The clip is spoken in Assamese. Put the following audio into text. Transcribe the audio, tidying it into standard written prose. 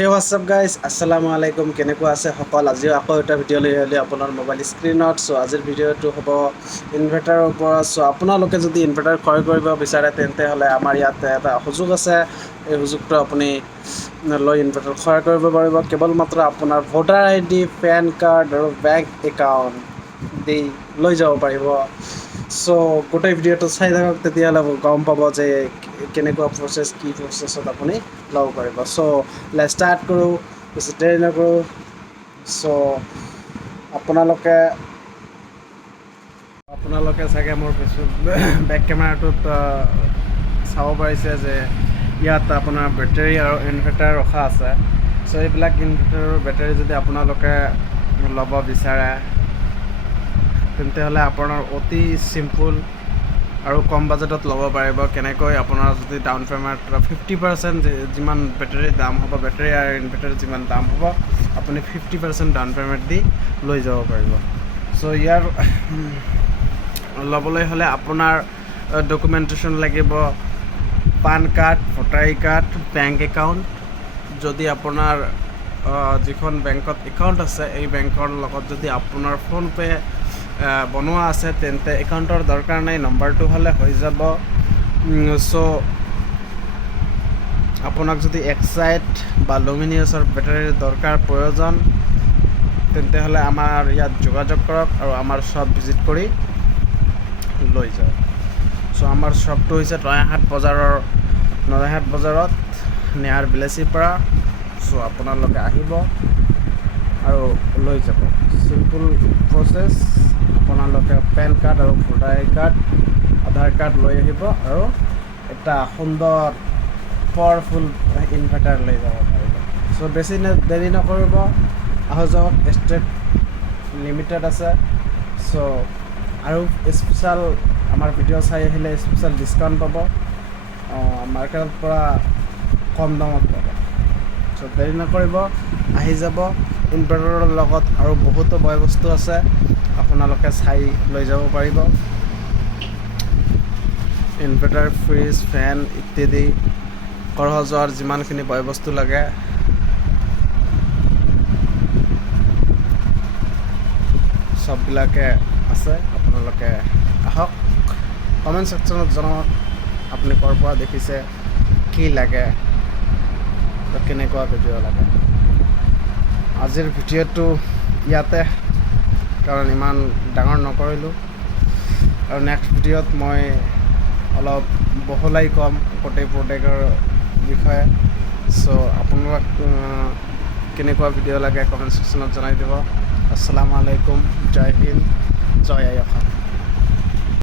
হে হোৱাটছআপ গাইজ আসসালামু আলাইকুম কেনেকুৱা আছে সকল আজিও আকৌ এটা ভিডিঅ' লৈ আহিলে আপোনাৰ মোবাইল স্ক্ৰীনত আজিৰ ভিডিঅ'টো হ'ব ইনভাৰ্টাৰৰ ওপৰত আপোনালোকে যদি ইনভাৰ্টাৰ ক্ৰয় কৰিব বিচাৰে তেন্তে হ'লে আমাৰ ইয়াত এটা সুযোগ আছে এই সুযোগটো আপুনি লৈ ইনভাৰ্টাৰ ক্ৰয় কৰিব পাৰিব কেৱল মাত্ৰ আপোনাৰ ভোটাৰ ID পেন কাৰ্ড আৰু বেংক একাউণ্ট দি লৈ যাব পাৰিব গোটেই ভিডিঅ'টো চাই থাকক তেতিয়াহ'লে গম পাব যে কেনেকুৱা প্ৰচেছ কি প্ৰচেছত আপুনি ল'ব পাৰিব লেটছ ষ্টাৰ্ট কৰোঁ বেছি দেৰি নকৰোঁ আপোনালোকে চাগে মোৰ বেক কেমেৰাটোত চাব পাৰিছে যে ইয়াত আপোনাৰ বেটাৰী আৰু ইনভাৰ্টাৰ ৰখা আছে এইবিলাক ইনভাৰ্টাৰৰ বেটাৰী যদি আপোনালোকে ল'ব বিচাৰে তেন্তে হ'লে আপোনাৰ অতি চিম্পুল আৰু কম বাজেটত ল'ব পাৰিব কেনেকৈ আপোনাৰ যদি ডাউন পে'মেণ্ট 50% যিমান বেটাৰীৰ দাম হ'ব বেটাৰী আৰু ইনভাৰ্টাৰ যিমান দাম হ'ব আপুনি 50% ডাউন পে'মেণ্ট দি লৈ যাব পাৰিব ইয়াৰ ল'বলৈ হ'লে আপোনাৰ ডকুমেণ্টেশ্যন লাগিব পান কাৰ্ড ভোটাৰ আই কাৰ্ড বেংক একাউণ্ট যদি আপোনাৰ যিখন বেংকত একাউণ্ট আছে এই বেংকৰ লগত যদি আপোনাৰ ফোনপে' বনোৱা আছে তেন্তে একাউণ্টৰ দৰকাৰ নাই নম্বৰটো হ'লে হৈ যাব আপোনাক যদি এক্সাইড বা লুমিনিয়াছৰ বেটাৰীৰ দৰকাৰ প্ৰয়োজন তেন্তে হ'লে আমাৰ ইয়াত যোগাযোগ কৰক আৰু আমাৰ শ্বপ ভিজিট কৰি লৈ যাওক আমাৰ শ্বপটো হৈছে নয়াহাট বজাৰত নেহাৰ ভিলেজৰ পৰা আপোনালোকে আহিব আৰু লৈ যাব চিম্পুল প্ৰচেছ আপোনালোকে পেন কাৰ্ড আৰু ভোটাৰ আই কাৰ্ড আধাৰ কাৰ্ড লৈ আহিব আৰু এটা সুন্দৰ পাৱাৰফুল ইনভাৰ্টাৰ লৈ যাব পাৰিব বেছি দেৰি নকৰিব আহক যাওক ষ্টেট লিমিটেড আছে আৰু স্পেচিয়েল আমাৰ ভিডিঅ' চাই আহিলে স্পেচিয়েল ডিছকাউণ্ট পাব মাৰ্কেটৰ পৰা কম দামত পাব দেৰি নকৰিব আহি যাব ইনভাৰ্টাৰৰ লগত আৰু বহুতো বয় বস্তু আছে আপোনালোকে চাই লৈ যাব পাৰিব ইনভাৰ্টাৰ ফ্ৰিজ ফেন ইত্যাদি ঘৰ সজোৱাৰ যিমানখিনি বয় বস্তু লাগে চববিলাকে আছে আপোনালোকে আহক কমেণ্ট ছেকশ্যনত জনাওক আপুনি ক'ৰ পৰা দেখিছে কি লাগে কেনেকুৱা ভিডিঅ' লাগে আজিৰ ভিডিঅ'টো ইয়াতে কাৰণ ইমান ডাঙৰ নকৰিলোঁ আৰু নেক্সট ভিডিঅ'ত মই অলপ বহলাই ক'ম গোটেই প্ৰডাক্টৰ বিষয়ে আপোনালোক কেনেকুৱা ভিডিঅ' লাগে কমেণ্ট ছেকশ্যনত জনাই দিব আসসালামু আলাইকুম জয় হিন্দ জয় আই অসম